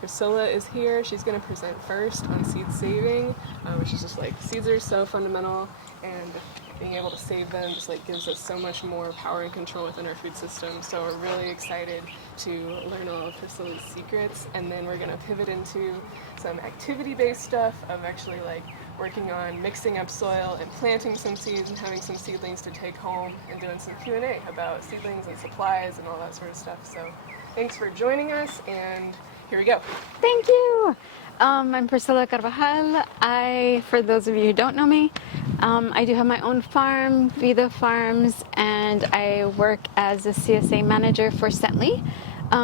Priscilla is here. She's going to present first on seed saving, which is just like seeds are so fundamental, and being able to save them just like gives us so much more power and control within our food system. So we're really excited to learn all of Priscilla's secrets, and then we're going to pivot into some activity-based stuff of actually like working on mixing up soil and planting some seeds and having some seedlings to take home and doing some Q&A about seedlings and supplies and all that sort of stuff. So thanks for joining us, and here we go. Thank you. I'm Priscilla Carvajal. For those of you who don't know me, I do have my own farm, Vida Farms, and I work as a CSA manager for Sentley,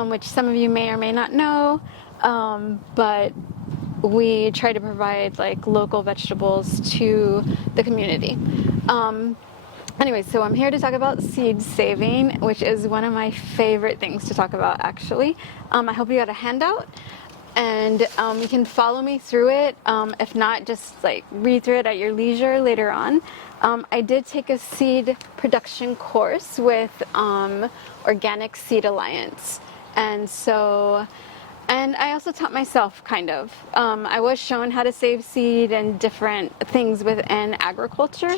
which some of you may or may not know, but we try to provide like local vegetables to the community. Anyway, so I'm here to talk about seed saving, which is one of my favorite things to talk about, actually. I hope you got a handout, and you can follow me through it. If not, just like read through it at your leisure later on. I did take a seed production course with Organic Seed Alliance, and I also taught myself, kind of. I was shown how to save seed and different things within agriculture,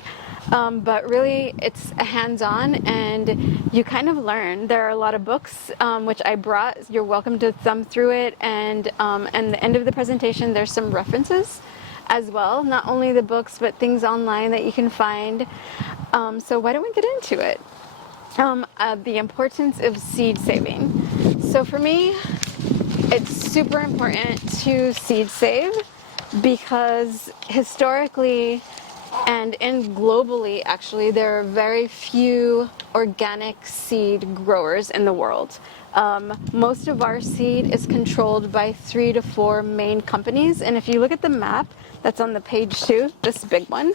but really it's hands-on, and you kind of learn. There are a lot of books, which I brought. You're welcome to thumb through it, and at the end of the presentation there's some references as well. Not only the books, but things online that you can find. So why don't we get into it? The importance of seed saving. So for me, it's super important to seed save because historically and globally, actually, there are very few organic seed growers in the world. Most of our seed is controlled by 3 to 4 main companies, and if you look at the map that's on the page 2, this big one,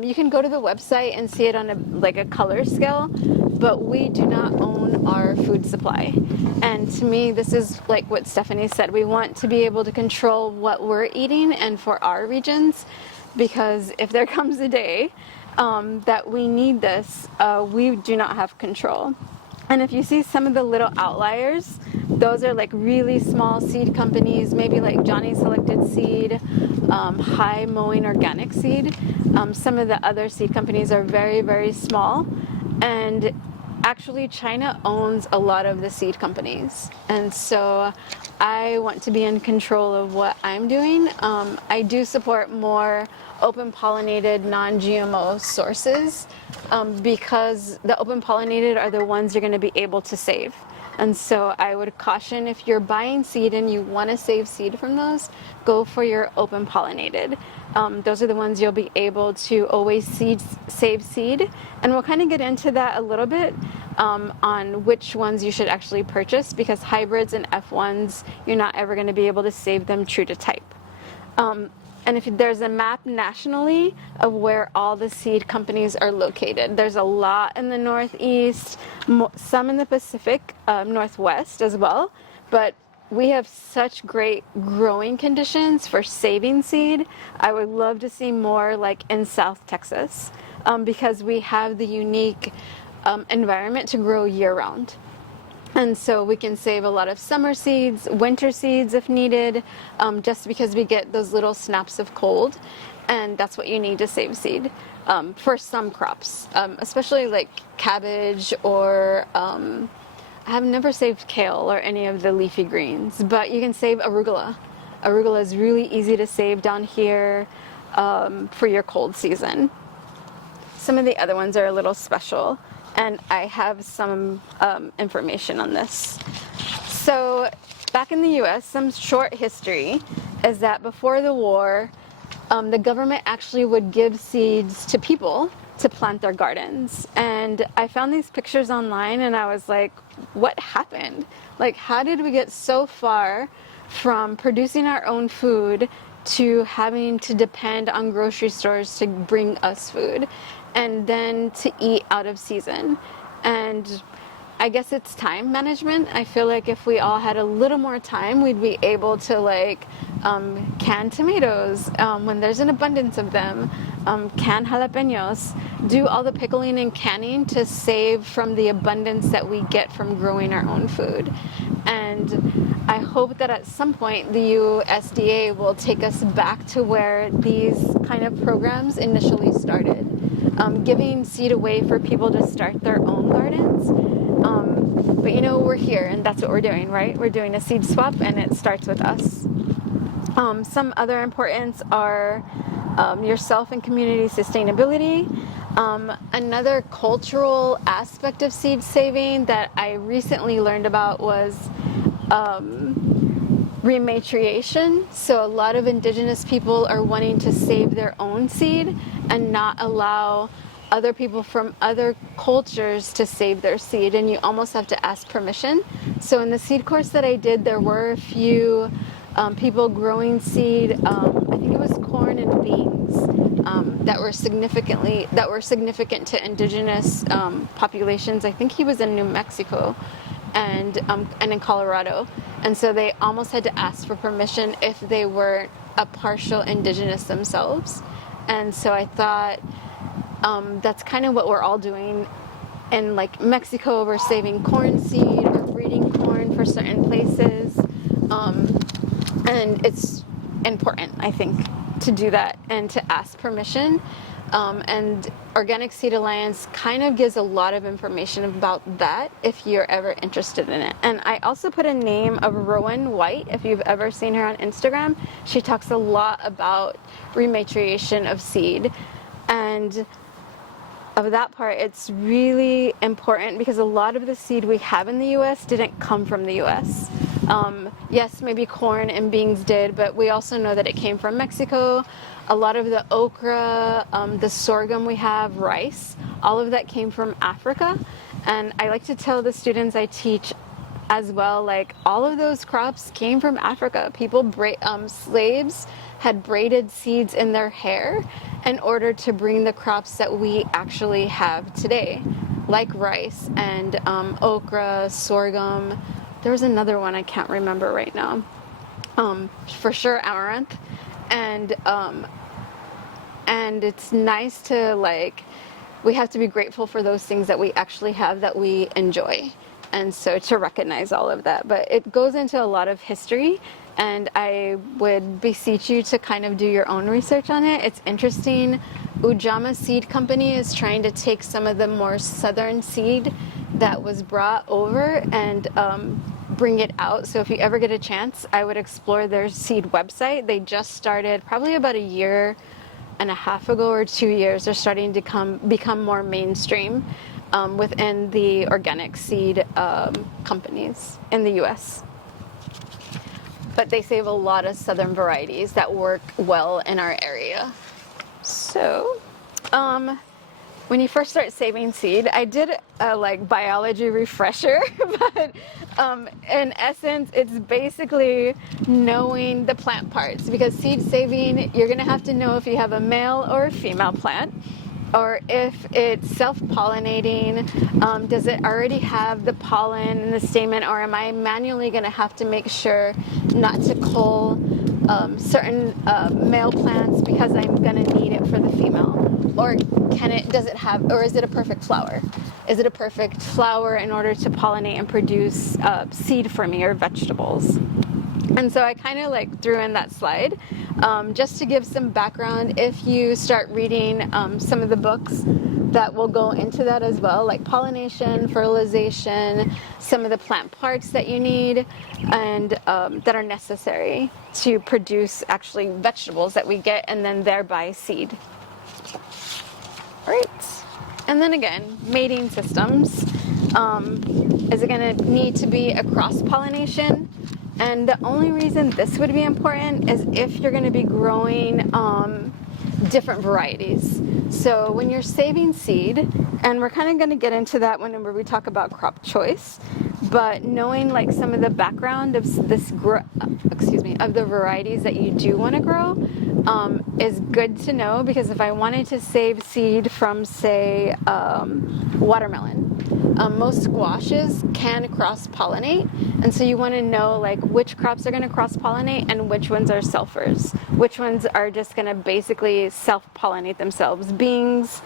you can go to the website and see it on a color scale, but we do not own our food supply. And to me, this is like what Stephanie said. We want to be able to control what we're eating and for our regions, because if there comes a day that we need this, we do not have control. And if you see some of the little outliers, those are like really small seed companies, maybe like Johnny Selected Seed, High Mowing Organic Seed. Some of the other seed companies are very, very small, and actually China owns a lot of the seed companies, and so I want to be in control of what I'm doing. I do support more open pollinated, non-GMO sources, because the open pollinated are the ones you're going to be able to save. And so I would caution, if you're buying seed and you want to save seed from those, go for your open pollinated. Those are the ones you'll be able to always save seed. And we'll kind of get into that a little bit on which ones you should actually purchase, because hybrids and F1s, you're not ever going to be able to save them true to type. And if there's a map nationally of where all the seed companies are located, there's a lot in the Northeast, some in the Pacific Northwest as well, but we have such great growing conditions for saving seed. I would love to see more like in South Texas, because we have the unique environment to grow year-round. And so we can save a lot of summer seeds, winter seeds if needed, just because we get those little snaps of cold, and that's what you need to save seed for some crops, especially like cabbage, or I have never saved kale or any of the leafy greens, but you can save arugula. Arugula is really easy to save down here for your cold season. Some of the other ones are a little special, and I have some information on this. So back in the US, some short history is that before the war, the government actually would give seeds to people to plant their gardens. And I found these pictures online, and I was like, what happened? Like, how did we get so far from producing our own food to having to depend on grocery stores to bring us food, and then to eat out of season? And I guess it's time management. I feel like if we all had a little more time, we'd be able to like can tomatoes when there's an abundance of them, can jalapenos, do all the pickling and canning to save from the abundance that we get from growing our own food. And I hope that at some point the USDA will take us back to where these kind of programs initially started, giving seed away for people to start their own gardens. But you know, we're here and that's what we're doing, right? We're doing a seed swap and it starts with us. Some other importance are yourself and community sustainability. Another cultural aspect of seed saving that I recently learned about was rematriation. So a lot of indigenous people are wanting to save their own seed and not allow other people from other cultures to save their seed, and you almost have to ask permission. So in the seed course that I did, there were a few people growing seed. I think it was corn and beans that were significant to indigenous populations. I think he was in New Mexico and in Colorado, and so they almost had to ask for permission if they were a partial indigenous themselves. And so I thought that's kind of what we're all doing. In like Mexico, we're saving corn seed or breeding corn for certain places, and it's important, I think, to do that and to ask permission. And Organic Seed Alliance kind of gives a lot of information about that if you're ever interested in it. And I also put a name of Rowan White, if you've ever seen her on Instagram. She talks a lot about rematriation of seed. And of that part, it's really important because a lot of the seed we have in the US didn't come from the US. Yes, maybe corn and beans did, but we also know that it came from Mexico. A lot of the okra, the sorghum we have, rice, all of that came from Africa. And I like to tell the students I teach as well, like all of those crops came from Africa. Slaves had braided seeds in their hair in order to bring the crops that we actually have today, like rice and okra, sorghum. There was another one I can't remember right now. For sure, amaranth. And it's nice to we have to be grateful for those things that we actually have that we enjoy. And so to recognize all of that. But it goes into a lot of history, and I would beseech you to kind of do your own research on it. It's interesting. Ujamaa Seed Company is trying to take some of the more southern seed that was brought over and bring it out. So if you ever get a chance, I would explore their seed website. They just started probably about a year and a half ago or 2 years. They're starting to become more mainstream within the organic seed companies in the US. But they save a lot of southern varieties that work well in our area. So when you first start saving seed, I did a biology refresher, but in essence, it's basically knowing the plant parts, because seed saving, you're gonna have to know if you have a male or a female plant, or if it's self-pollinating. Does it already have the pollen in the stamen, or am I manually gonna have to make sure not to cull certain male plants because I'm gonna need it for the female? Or is it a perfect flower? Is it a perfect flower in order to pollinate and produce seed for me or vegetables? And so I kind of threw in that slide just to give some background. If you start reading some of the books that will go into that as well, like pollination, fertilization, some of the plant parts that you need and that are necessary to produce actually vegetables that we get, and then thereby seed. All right. And then again, mating systems. Is it going to need to be a cross-pollination? And the only reason this would be important is if you're going to be growing different varieties. So when you're saving seed, and we're kind of going to get into that whenever we talk about crop choice, but knowing some of the background of of the varieties that you do want to grow is good to know, because if I wanted to save seed from, say, watermelon, most squashes can cross-pollinate, and so you want to know like which crops are going to cross-pollinate and which ones are selfers, which ones are just going to basically self-pollinate themselves. Beans,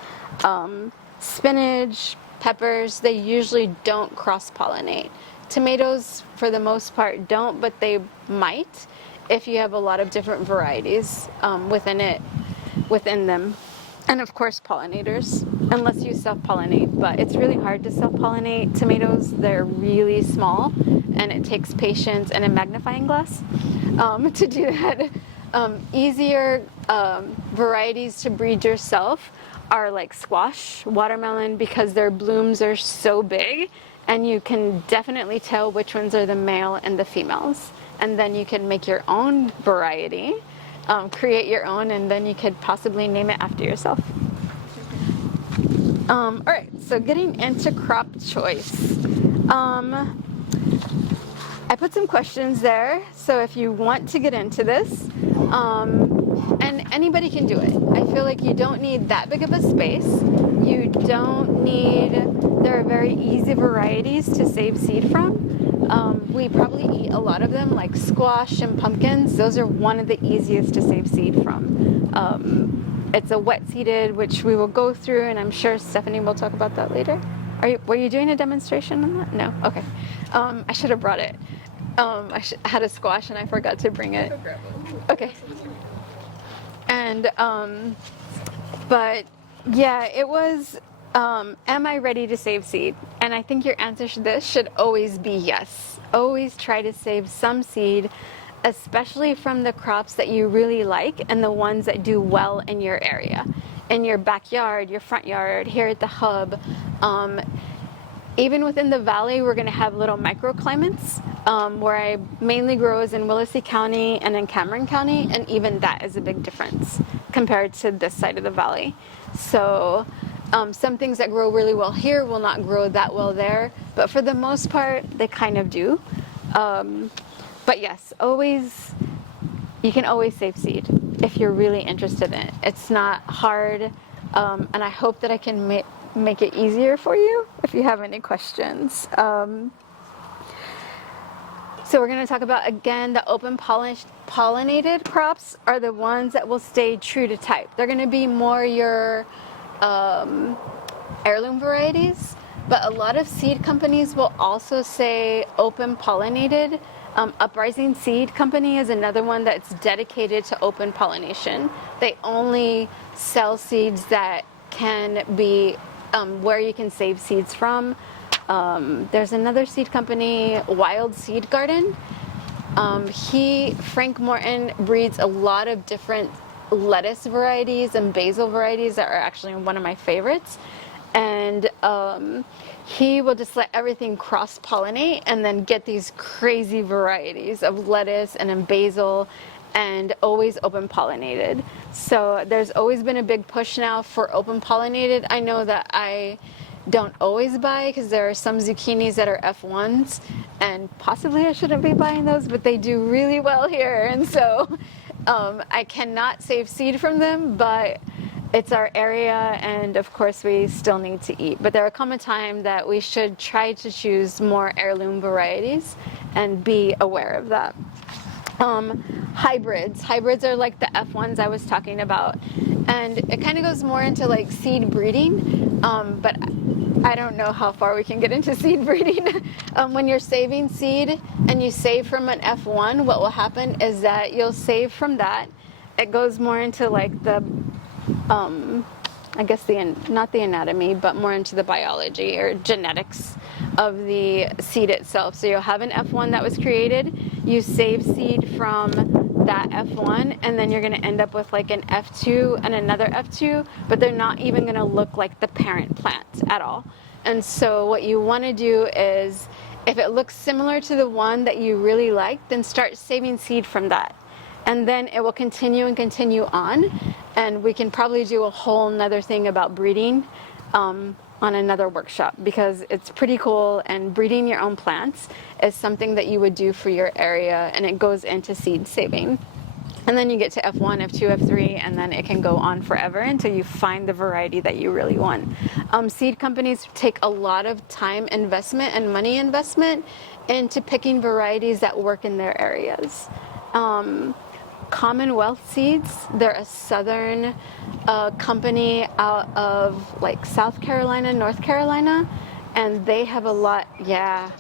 spinach, peppers, they usually don't cross-pollinate. Tomatoes, for the most part, don't, but they might if you have a lot of different varieties within them. And of course pollinators, unless you self-pollinate, but it's really hard to self-pollinate tomatoes. They're really small and it takes patience and a magnifying glass to do that. Easier varieties to breed yourself are like squash, watermelon, because their blooms are so big and you can definitely tell which ones are the male and the females. And then you can make your own variety, create your own, and then you could possibly name it after yourself. All right, so getting into crop choice. I put some questions there, so if you want to get into this, and anybody can do it. I feel like you don't need that big of a space. You don't need, there are very easy varieties to save seed from. We probably eat a lot of them, like squash and pumpkins. Those are one of the easiest to save seed from. It's a wet seeded, which we will go through, and I'm sure Stephanie will talk about that later. Were you doing a demonstration on that? No? Okay. I should have brought it. I had a squash and I forgot to bring it. Okay. And, but yeah, it was, am I ready to save seed? And I think your answer to this should always be yes. Always try to save some seed, especially from the crops that you really like and the ones that do well in your area, in your backyard, your front yard, here at the hub. Even within the valley, we're going to have little microclimates. Where I mainly grow is in Willacy County and in Cameron County, and even that is a big difference compared to this side of the valley. So some things that grow really well here will not grow that well there, but for the most part, they kind of do. But yes, you can always save seed if you're really interested in it. It's not hard, and I hope that I can make it easier for you if you have any questions. So we're going to talk about, again, the open pollinated crops are the ones that will stay true to type. They're going to be more your heirloom varieties, but a lot of seed companies will also say open pollinated. Uprising Seed Company is another one that's dedicated to open pollination. They only sell seeds that can be where you can save seeds from. There's another seed company, Wild Seed Garden. Frank Morton breeds a lot of different lettuce varieties and basil varieties that are actually one of my favorites. And he will just let everything cross-pollinate and then get these crazy varieties of lettuce and basil, and always open pollinated. So there's always been a big push now for open pollinated. I know that I don't always buy because there are some zucchinis that are F1s, and possibly I shouldn't be buying those, but they do really well here, and so I cannot save seed from them, but it's our area, and of course we still need to eat. But there will come a time that we should try to choose more heirloom varieties and be aware of that. Hybrids are like the F1s I was talking about, and it kind of goes more into like seed breeding, but I don't know how far we can get into seed breeding. When you're saving seed and you save from an F1, what will happen is that you'll save from that. It goes more into like the I guess not the anatomy, but more into the biology or genetics of the seed itself. So you'll have an F1 that was created, you save seed from that F1, and then you're going to end up with like an F2 and another F2, but they're not even going to look like the parent plant at all. And so what you want to do is, if it looks similar to the one that you really like, then start saving seed from that. And then it will continue and continue on, and we can probably do a whole nother thing about breeding on another workshop, because it's pretty cool, and breeding your own plants is something that you would do for your area, and it goes into seed saving. And then you get to F1, F2, F3, and then it can go on forever until you find the variety that you really want. Seed companies take a lot of time investment and money investment into picking varieties that work in their areas. Commonwealth Seeds, they're a southern company out of like South Carolina, North Carolina, and they have a lot, yeah,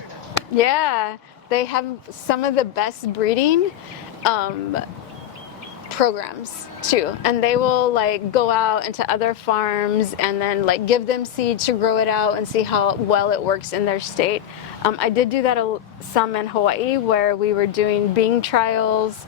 they have some of the best breeding programs too, and they will like go out into other farms and then like give them seed to grow it out and see how well it works in their state. I did do that some in Hawaii where we were doing bean trials.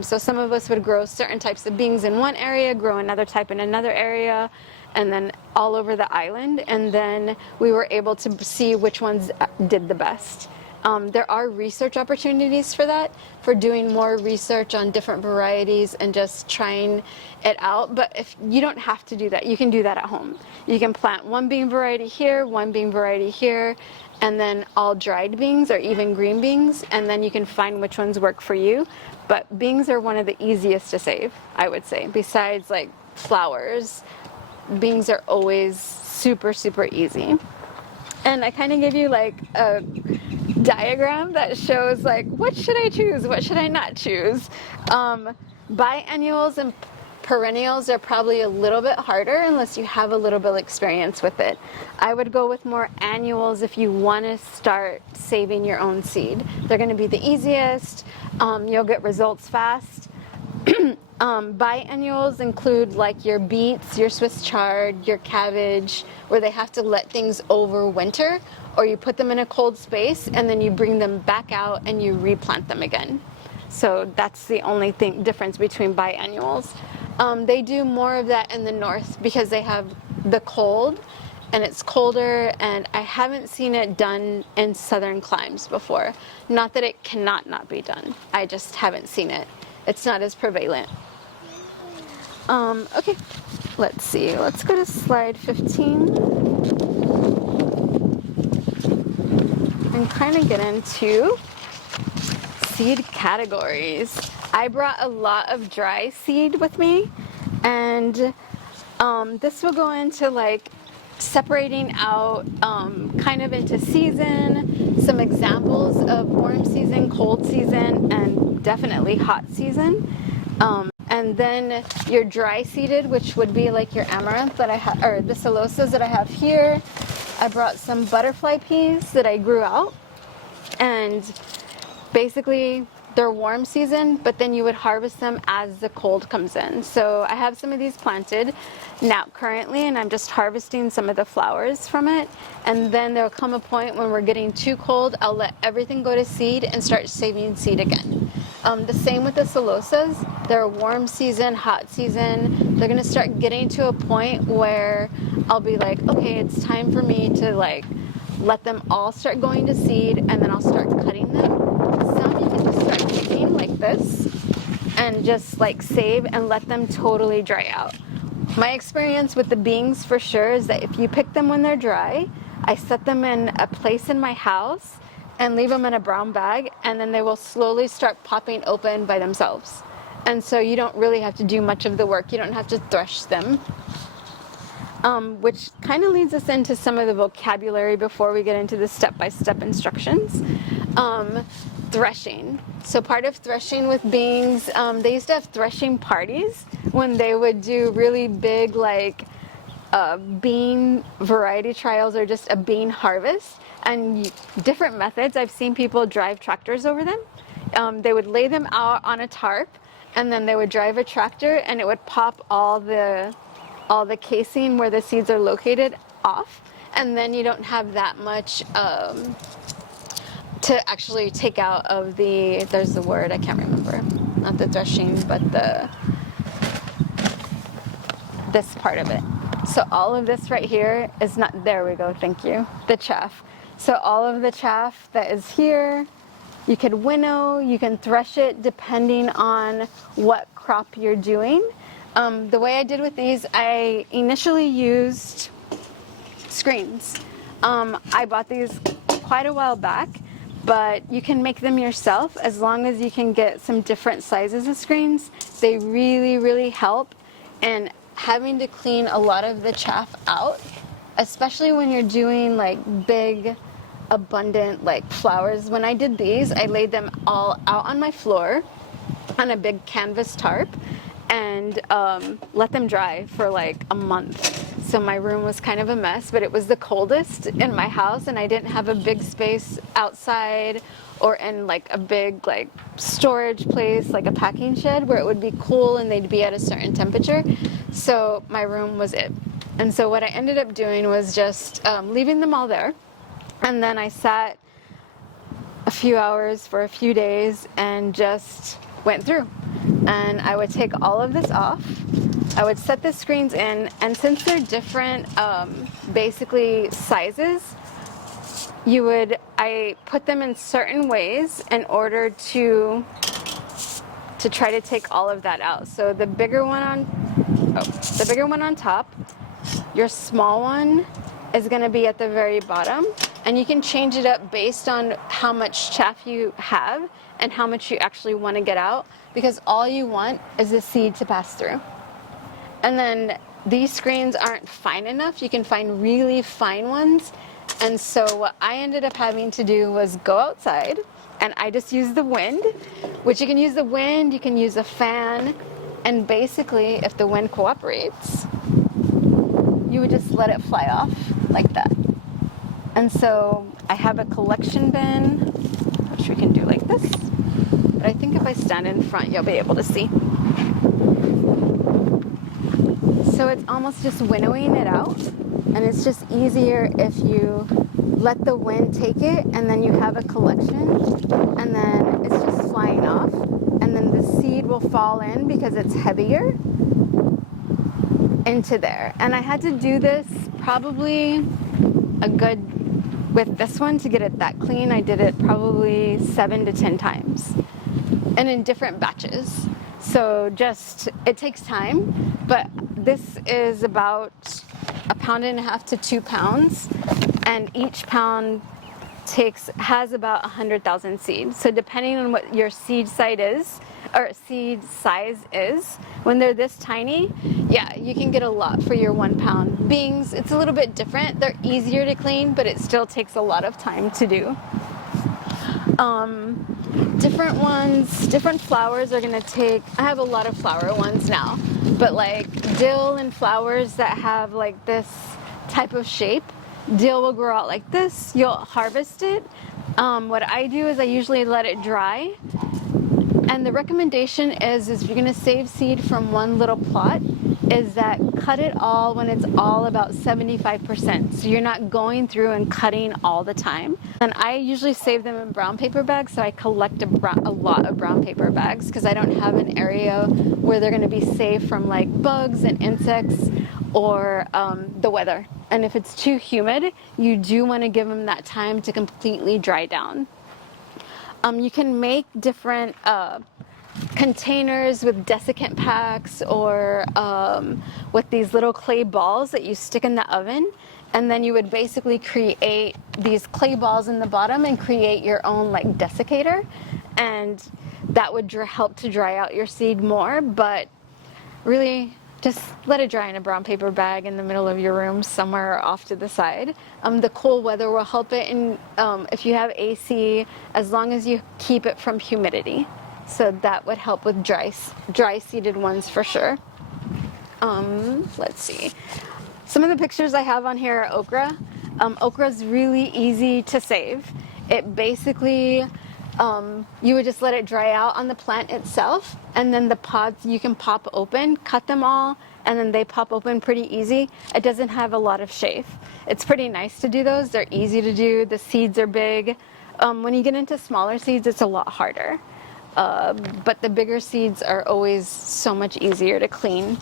So some of us would grow certain types of beans in one area, grow another type in another area, and then all over the island, and then we were able to see which ones did the best. There are research opportunities for that, for doing more research on different varieties and just trying it out. But if you don't have to do that, you can do that at home. You can plant one bean variety here, one bean variety here, and then all dried beans or even green beans, and then you can find which ones work for you. But beans are one of the easiest to save, I would say. Besides like flowers, beans are always super, super easy. And I kind of give you like a diagram that shows like what should I choose, what should I not choose. Biennials and perennials are probably a little bit harder unless you have a little bit of experience with it. I would go with more annuals if you want to start saving your own seed. They're going to be the easiest. You'll get results fast. Biennials include like your beets, your Swiss chard, your cabbage, where they have to let things overwinter, or you put them in a cold space and then you bring them back out and you replant them again. So that's the only difference between biennials. They do more of that in the north because they have the cold and it's colder, and I haven't seen it done in southern climes before. Not that it cannot not be done, I just haven't seen it. It's not as prevalent. Okay, let's see. Let's go to slide 15 and kind of get into seed categories. I brought a lot of dry seed with me, and this will go into like separating out kind of into season, some examples of warm season, cold season, and definitely hot season. And then your dry seeded, which would be like your amaranth that I have, or the celosas that I have here. I brought some butterfly peas that I grew out, and basically they're warm season, but then you would harvest them as the cold comes in. So I have some of these planted now currently, and I'm just harvesting some of the flowers from it. And then there'll come a point when we're getting too cold, I'll let everything go to seed and start saving seed again. The same with the celosas. They're warm season, hot season. They're gonna start getting to a point where I'll be like, okay, it's time for me to like let them all start going to seed, and then I'll start cutting them. Some you can just start picking like this and just like save and let them totally dry out. My experience with the beans for sure is that if you pick them when they're dry, I set them in a place in my house and leave them in a brown bag, and then they will slowly start popping open by themselves. And so you don't really have to do much of the work. You don't have to thresh them. Which kind of leads us into some of the vocabulary before we get into the step-by-step instructions. Threshing. So part of threshing with beans, they used to have threshing parties when they would do really big like bean variety trials or just a bean harvest, and different methods. I've seen people drive tractors over them. They would lay them out on a tarp, and then they would drive a tractor, and it would pop all the casing where the seeds are located off, and then you don't have that much to actually take out of the, there's the word, I can't remember, not the threshing, but this part of it. So all of this right here is not, there we go, thank you, the chaff. So all of the chaff that is here, you could winnow, you can thresh it depending on what crop you're doing. The way I did with these, I initially used screens. I bought these quite a while back, but you can make them yourself as long as you can get some different sizes of screens They really, really help in having to clean a lot of the chaff out, especially when you're doing like big, abundant like flowers. When I did these, I laid them all out on my floor on a big canvas tarp and let them dry for like a month. So my room was kind of a mess, but it was the coldest in my house, and I didn't have a big space outside or in like a big like storage place, like a packing shed where it would be cool and they'd be at a certain temperature. So my room was it. And so what I ended up doing was just leaving them all there. And then I sat a few hours for a few days and just went through. And I would take all of this off. I would set the screens in, and since they're different basically sizes, I put them in certain ways in order to try to take all of that out. So the bigger one on top, your small one is going to be at the very bottom, and you can change it up based on how much chaff you have and how much you actually want to get out, because all you want is the seed to pass through. And then these screens aren't fine enough. You can find really fine ones. And so what I ended up having to do was go outside, and I just used the wind, which you can use the wind, you can use a fan, and basically if the wind cooperates, you would just let it fly off like that. And so I have a collection bin, which we can do like this, but I think if I stand in front, you'll be able to see. So it's almost just winnowing it out, and it's just easier if you let the wind take it, and then you have a collection, and then it's just flying off, and then the seed will fall in because it's heavier into there. And I had to do this probably with this one to get it that clean. I did it probably 7 to 10 times and in different batches. So it takes time, but this is about 1.5 pounds to 2 pounds, and each pound has about 100,000 seeds. So depending on what your seed size is, when they're this tiny, yeah, you can get a lot for your 1 pound. Beans, it's a little bit different. They're easier to clean, but it still takes a lot of time to do. Different ones, different flowers are gonna take, I have a lot of flower ones now, but like dill and flowers that have like this type of shape, dill will grow out like this. You'll harvest it. What I do is I usually let it dry. And the recommendation is if you're gonna save seed from one little plot, is that cut it all when it's all about 75%. So you're not going through and cutting all the time. And I usually save them in brown paper bags, so I collect a lot of brown paper bags because I don't have an area where they're gonna be safe from like bugs and insects or the weather. And if it's too humid, you do wanna give them that time to completely dry down. You can make different containers with desiccant packs or with these little clay balls that you stick in the oven, and then you would basically create these clay balls in the bottom and create your own like desiccator, and that would help to dry out your seed more. But really just let it dry in a brown paper bag in the middle of your room somewhere off to the side. The cool weather will help it, and if you have AC, as long as you keep it from humidity. So that would help with dry seeded ones for sure. Let's see. Some of the pictures I have on here are okra. Okra is really easy to save. It basically, you would just let it dry out on the plant itself, and then the pods you can pop open, cut them all, and then they pop open pretty easy. It doesn't have a lot of chafe. It's pretty nice to do those. They're easy to do. The seeds are big. When you get into smaller seeds, it's a lot harder. But the bigger seeds are always so much easier to clean.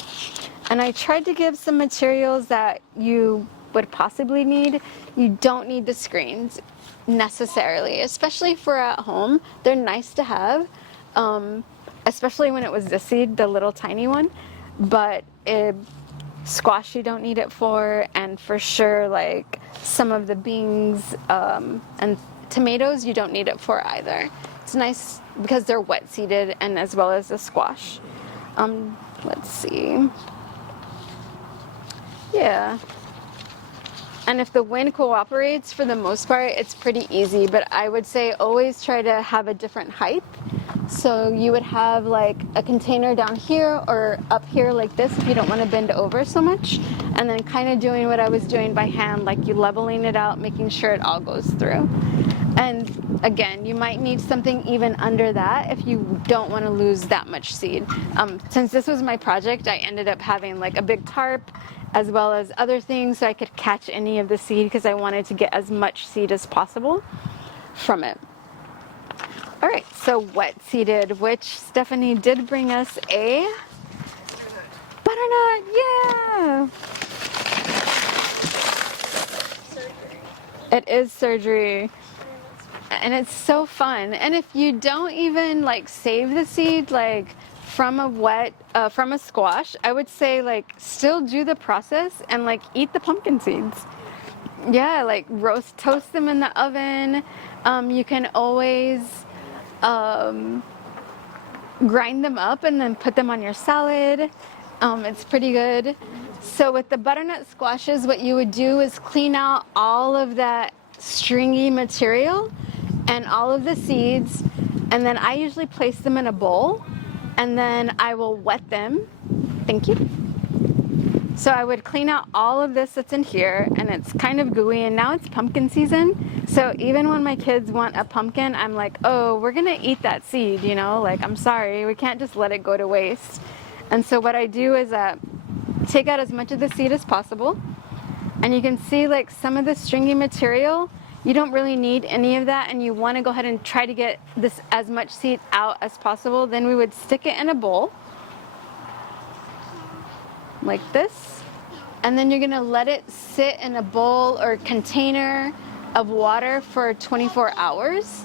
And I tried to give some materials that you would possibly need. You don't need the screens necessarily, especially for at home. They're nice to have, especially when it was this seed, the little tiny one. But squash you don't need it for, and for sure like some of the beans and tomatoes you don't need it for either. It's nice because they're wet seeded, and as well as the squash. Let's see. Yeah. And if the wind cooperates, for the most part, it's pretty easy. But I would say always try to have a different height. So you would have like a container down here or up here like this if you don't want to bend over so much. And then kind of doing what I was doing by hand, like you leveling it out, making sure it all goes through. And again, you might need something even under that if you don't want to lose that much seed. Since this was my project, I ended up having like a big tarp as well as other things so I could catch any of the seed because I wanted to get as much seed as possible from it. All right, so wet seeded, which Stephanie did bring us a butternut. Yeah! Surgery. It is surgery. And it's so fun. And if you don't even like save the seed like from a squash, I would say like still do the process and like eat the pumpkin seeds. Yeah, like toast them in the oven. You can always grind them up and then put them on your salad. It's pretty good. So with the butternut squashes, what you would do is clean out all of that stringy material and all of the seeds, and then I usually place them in a bowl and then I will wet them. Thank you. So I would clean out all of this that's in here, and it's kind of gooey, and now it's pumpkin season. So even when my kids want a pumpkin, I'm like, oh, we're gonna eat that seed, you know, like I'm sorry, we can't just let it go to waste. And so what I do is take out as much of the seed as possible, and you can see like some of the stringy material, you don't really need any of that, and you want to go ahead and try to get this as much seed out as possible. Then we would stick it in a bowl like this, and then you're gonna let it sit in a bowl or container of water for 24 hours,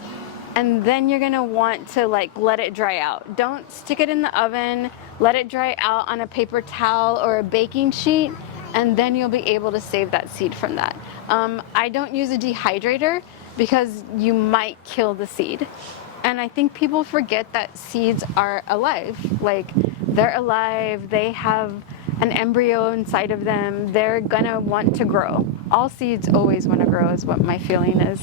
and then you're gonna want to like let it dry out. Don't stick it in the oven. Let it dry out on a paper towel or a baking sheet, and then you'll be able to save that seed from that. I don't use a dehydrator because you might kill the seed. And I think people forget that seeds are alive. Like, they're alive, they have an embryo inside of them, they're gonna want to grow. All seeds always want to grow is what my feeling is.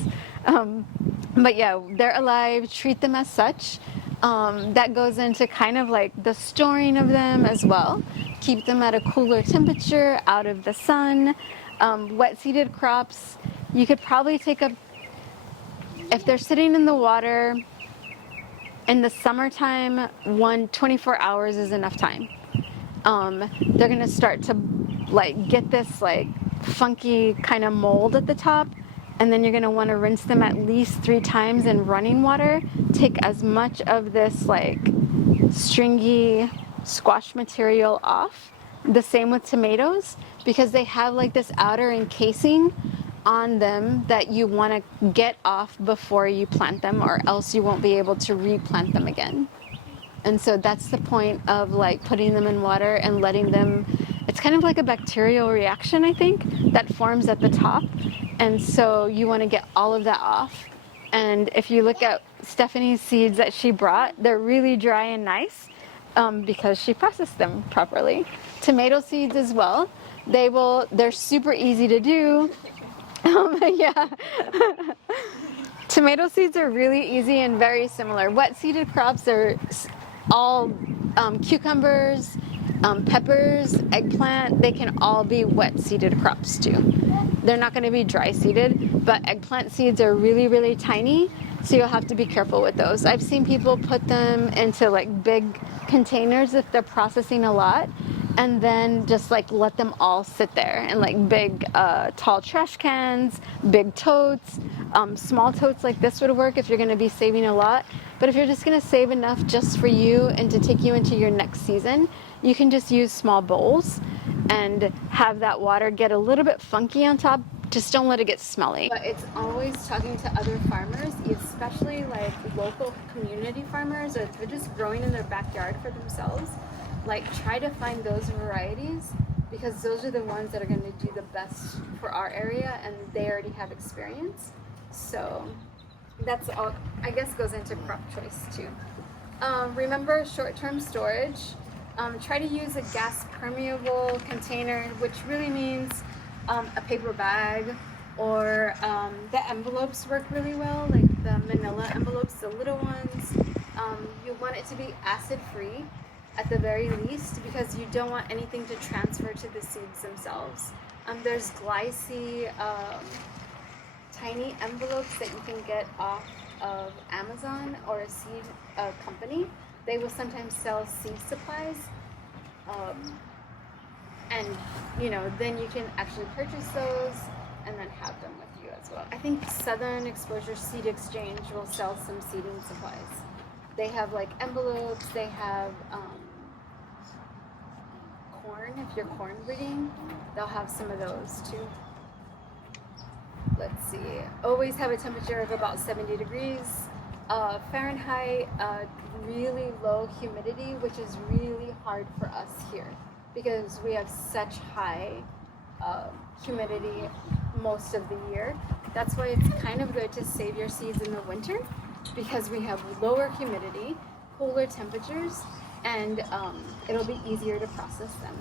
But yeah, they're alive, treat them as such. That goes into kind of like the storing of them as well. Keep them at a cooler temperature, out of the sun. Wet seeded crops, you could probably if they're sitting in the water in the summertime, 24 hours is enough time. They're gonna start to like get this like funky kind of mold at the top, and then you're gonna want to rinse them at least 3 times in running water. Take as much of this like stringy squash material off. The same with tomatoes, because they have like this outer encasing on them that you want to get off before you plant them, or else you won't be able to replant them again. And so that's the point of like putting them in water and letting them, it's kind of like a bacterial reaction, I think, that forms at the top. And so you want to get all of that off. And if you look at Stephanie's seeds that she brought, they're really dry and nice because she processed them properly. Tomato seeds as well. They're super easy to do. Yeah. Tomato seeds are really easy and very similar. Wet seeded crops are all cucumbers, peppers, eggplant. They can all be wet seeded crops too. They're not going to be dry seeded, but eggplant seeds are really, really tiny, so you'll have to be careful with those. I've seen people put them into like big containers if they're processing a lot, and then just like let them all sit there in like big tall trash cans, big totes. Small totes like this would work if you're going to be saving a lot, but if you're just going to save enough just for you and to take you into your next season, you can just use small bowls and have that water get a little bit funky on top. Just don't let it get smelly. But it's always talking to other farmers, especially like local community farmers, or if they're just growing in their backyard for themselves. Like, try to find those varieties, because those are the ones that are going to do the best for our area, and they already have experience. So that's all, I guess, goes into crop choice too. Remember short-term storage. Try to use a gas permeable container, which really means a paper bag, or the envelopes work really well, like the manila envelopes, the little ones. You want it to be acid free at the very least, because you don't want anything to transfer to the seeds themselves. There's glycy tiny envelopes that you can get off of Amazon or a seed company. They will sometimes sell seed supplies, and then you can actually purchase those and then have them with you as well. I think Southern Exposure Seed Exchange will sell some seeding supplies. They have like envelopes. They have corn. If you're corn breeding, they'll have some of those too. Let's see. Always have a temperature of about 70 degrees Fahrenheit. Really low humidity, which is really hard for us here because we have such high humidity most of the year. That's why it's kind of good to save your seeds in the winter, because we have lower humidity, cooler temperatures, and it'll be easier to process them.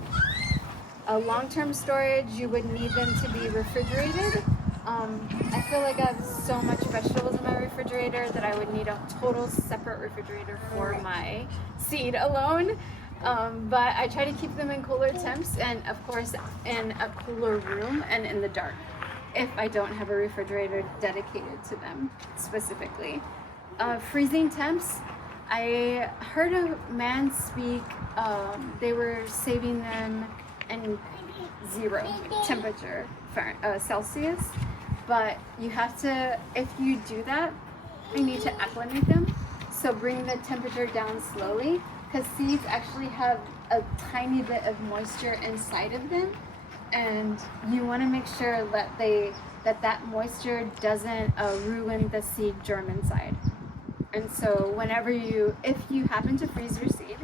Long-term storage, you would need them to be refrigerated. I feel like I have so much vegetables in my refrigerator that I would need a total separate refrigerator for my seed alone. But I try to keep them in cooler temps, and of course in a cooler room and in the dark if I don't have a refrigerator dedicated to them specifically. Freezing temps, I heard a man speak, they were saving them in 0 temperature Celsius, but you have to, if you do that, you need to acclimate them. So bring the temperature down slowly, because seeds actually have a tiny bit of moisture inside of them, and you want to make sure that moisture doesn't ruin the seed germ inside. And so if you happen to freeze your seed,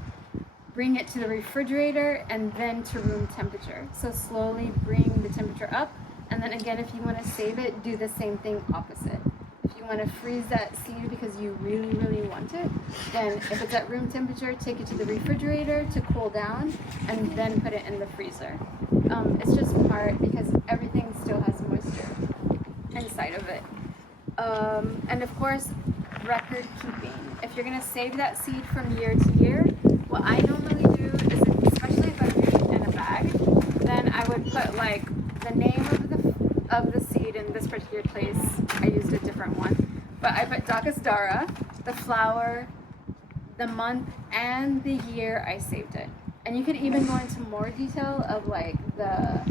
bring it to the refrigerator and then to room temperature. So slowly bring the temperature up, and then again, if you want to save it, do the same thing opposite. If you want to freeze that seed because you really, really want it, then if it's at room temperature, take it to the refrigerator to cool down and then put it in the freezer. It's just hard because everything still has moisture inside of it. And of course, record keeping. If you're going to save that seed from year to year, what I normally do is, especially if I'm doing it in a bag, then I would put like the name of the seed. In this particular place, I used a different one, but I put Dacus Dara, the flower, the month, and the year I saved it. And you could even go into more detail of like the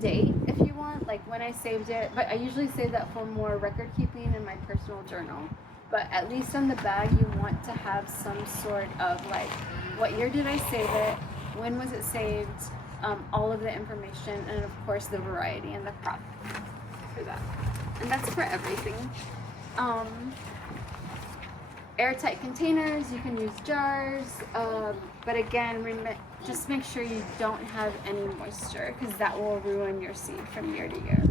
date if you want, like when I saved it, but I usually save that for more record keeping in my personal journal. But at least on the bag, you want to have some sort of like, what year did I save it? When was it saved? All of the information, and of course the variety and the crop for that. And that's for everything. Airtight containers, you can use jars, but again, just make sure you don't have any moisture, because that will ruin your seed from year to year.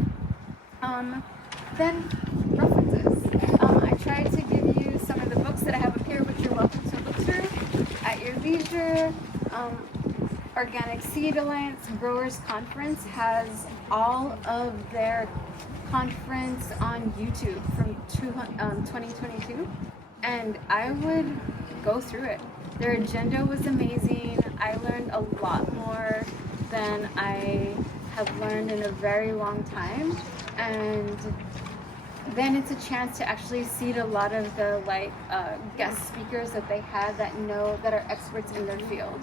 Then references. I tried to give you some of the books that I have up here, which you're welcome to look through at your leisure. Organic Seed Alliance Growers Conference has all of their conference on YouTube from 2022, and I would go through it. Their agenda was amazing. I learned a lot more than I have learned in a very long time, and then it's a chance to actually see a lot of the guest speakers that they had that are experts in their field.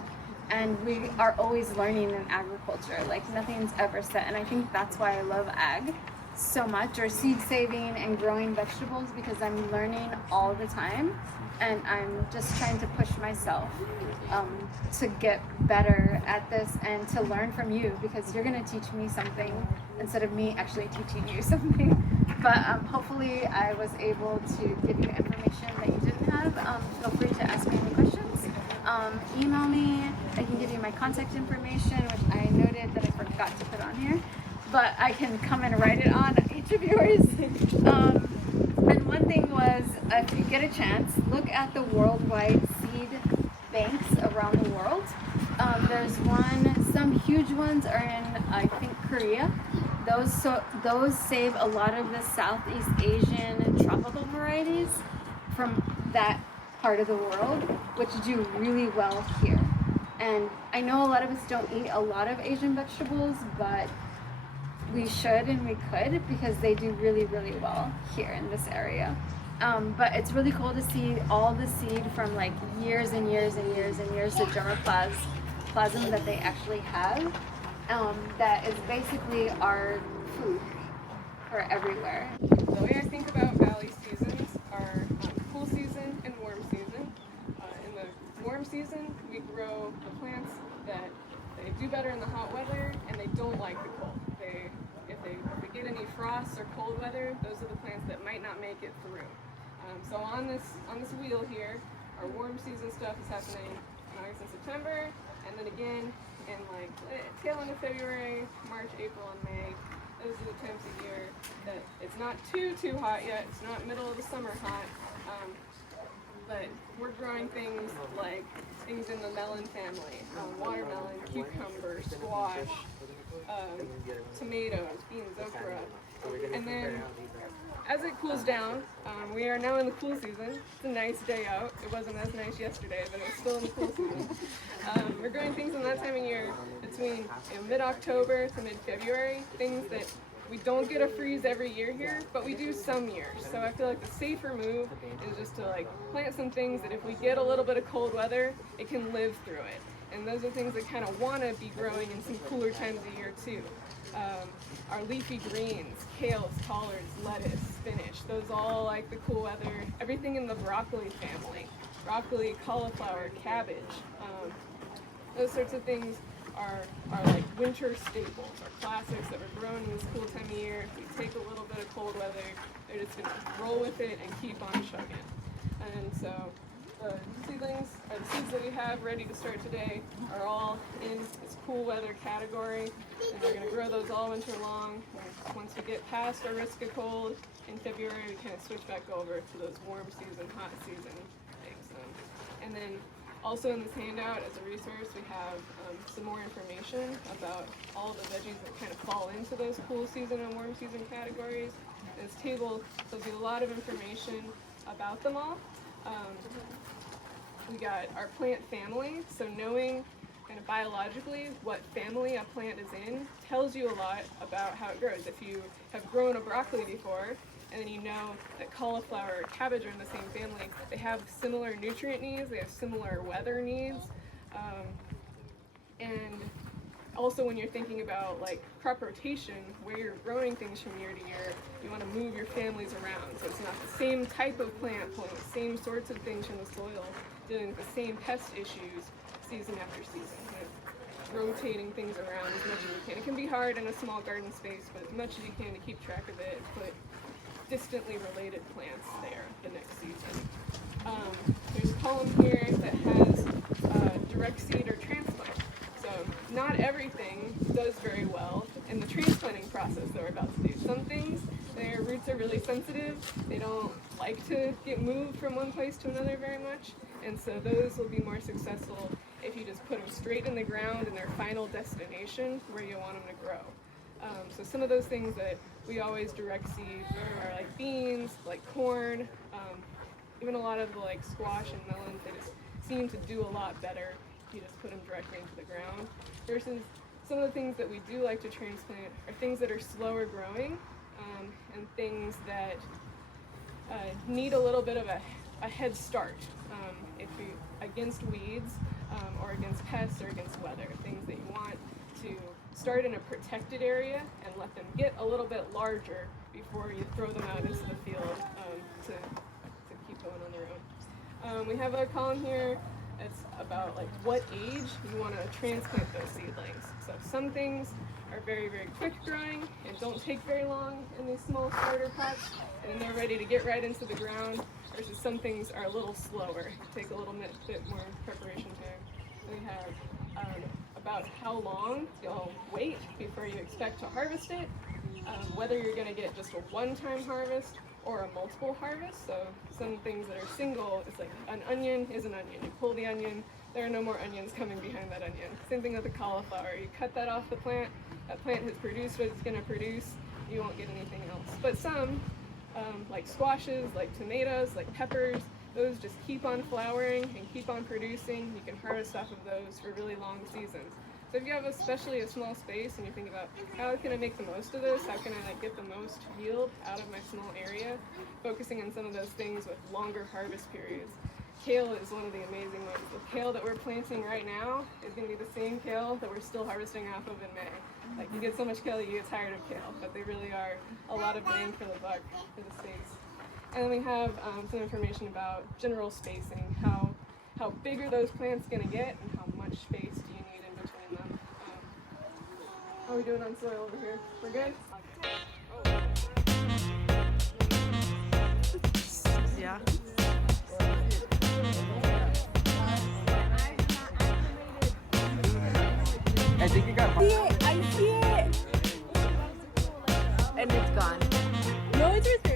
And we are always learning in agriculture, like nothing's ever set. And I think that's why I love ag so much, or seed saving and growing vegetables, because I'm learning all the time, and I'm just trying to push myself to get better at this and to learn from you, because you're going to teach me something instead of me actually teaching you something. But hopefully I was able to give you information that you didn't have. Feel free to ask me any questions. Email me. I can give you my contact information, which I noted that I forgot to put on here, but I can come and write it on each of yours. And one thing was, if you get a chance, look at the worldwide seed banks around the world. There's some huge ones are in, I think, Korea. Those save a lot of the Southeast Asian tropical varieties from that part of the world, which do really well here. And I know a lot of us don't eat a lot of Asian vegetables, but we should and we could because they do really, really well here in this area. But it's really cool to see all the seed from like years and years and years and years of germplasm that they actually have. That is basically our food for everywhere. The way I think about valley seasons are cool season and warm season. In the warm season, we grow the plants that they do better in the hot weather and they don't like the cold. If we get any frost or cold weather, those are the plants that might not make it through. So on this wheel here, our warm season stuff is happening in August and September, and then again in like tail end of February, March, April, and May. Those are the times of year that it's not too hot yet. It's not middle of the summer hot, but we're growing things like things in the melon family: watermelon, cucumber, squash, tomatoes, beans, okra, and then as it cools down, we are now in the cool season. It's a nice day out. It wasn't as nice yesterday, but it was still in the cool season. We're growing things in that time of year between mid-October to mid-February, things that we don't get a freeze every year here, but we do some years. So I feel like the safer move is just to like plant some things that if we get a little bit of cold weather, it can live through it. And those are things that kind of want to be growing in some cooler times of year too. Our leafy greens, kales, collards, lettuce, spinach, those all like the cool weather. Everything in the broccoli family, broccoli, cauliflower, cabbage, those sorts of things are like winter staples, are classics that were grown in this cool time of year. If we take a little bit of cold weather, they're just going to roll with it and keep on chugging. And so the seedlings, or the seeds that we have ready to start today, are all in this cool weather category, and we're going to grow those all winter long. And once we get past our risk of cold in February, we kind of switch back over to those warm season, hot season things. And then also in this handout as a resource, we have some more information about all the veggies that kind of fall into those cool season and warm season categories. This table tells you a lot of information about them all. We got our plant family, so knowing kind of biologically what family a plant is in tells you a lot about how it grows. If you have grown a broccoli before, and then you know that cauliflower or cabbage are in the same family, they have similar nutrient needs, they have similar weather needs, and also when you're thinking about like crop rotation, where you're growing things from year to year, you want to move your families around, so it's not the same type of plant pulling the same sorts of things from the soil, dealing with the same pest issues season after season. Rotating things around as much as you can. It can be hard in a small garden space, but as much as you can to keep track of it, put distantly related plants there the next season. There's a column here that has direct seed or transplant. So not everything does very well in the transplanting process that we're about to do. Some things, their roots are really sensitive. They don't like to get moved from one place to another very much, and so those will be more successful if you just put them straight in the ground in their final destination where you want them to grow. So some of those things that we always direct seed are like beans, like corn, even a lot of the like squash and melons, they just seem to do a lot better if you just put them directly into the ground. Versus some of the things that we do like to transplant are things that are slower growing, and things that need a little bit of a head start against weeds, or against pests or against weather, things that you want to start in a protected area and let them get a little bit larger before you throw them out into the field to keep going on their own. We have a column here that's about like what age you want to transplant those seedlings. So some things are very, very quick growing and don't take very long in these small starter pots, and then they're ready to get right into the ground, versus some things are a little slower, take a little bit more preparation time. We have about how long you'll wait before you expect to harvest it, whether you're going to get just a one-time harvest or a multiple harvest. So some things that are single, it's like an onion is an onion. You pull the onion, there are no more onions coming behind that onion. Same thing with the cauliflower. You cut that off the plant, that plant has produced what it's going to produce, you won't get anything else. But some, like squashes, like tomatoes, like peppers, those just keep on flowering and keep on producing. You can harvest off of those for really long seasons. So if you have especially a small space and you think about how can I make the most of this, how can I like get the most yield out of my small area, focusing on some of those things with longer harvest periods. Kale is one of the amazing ones. The kale that we're planting right now is going to be the same kale that we're still harvesting off of in May. Like you get so much kale, you get tired of kale, but they really are a lot of bang for the buck for the space. And then we have some information about general spacing, how big are those plants going to get and how much space do you need in between them. How are we doing on soil over here? We're good? Yeah. I think you got I see it! And it's gone. No, it's right there.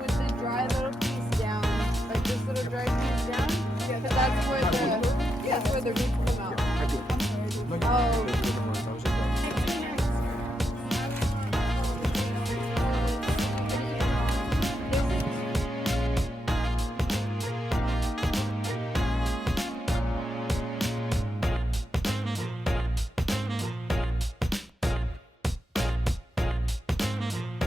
With the dry little piece down, like this little dry piece down, because that's where the roots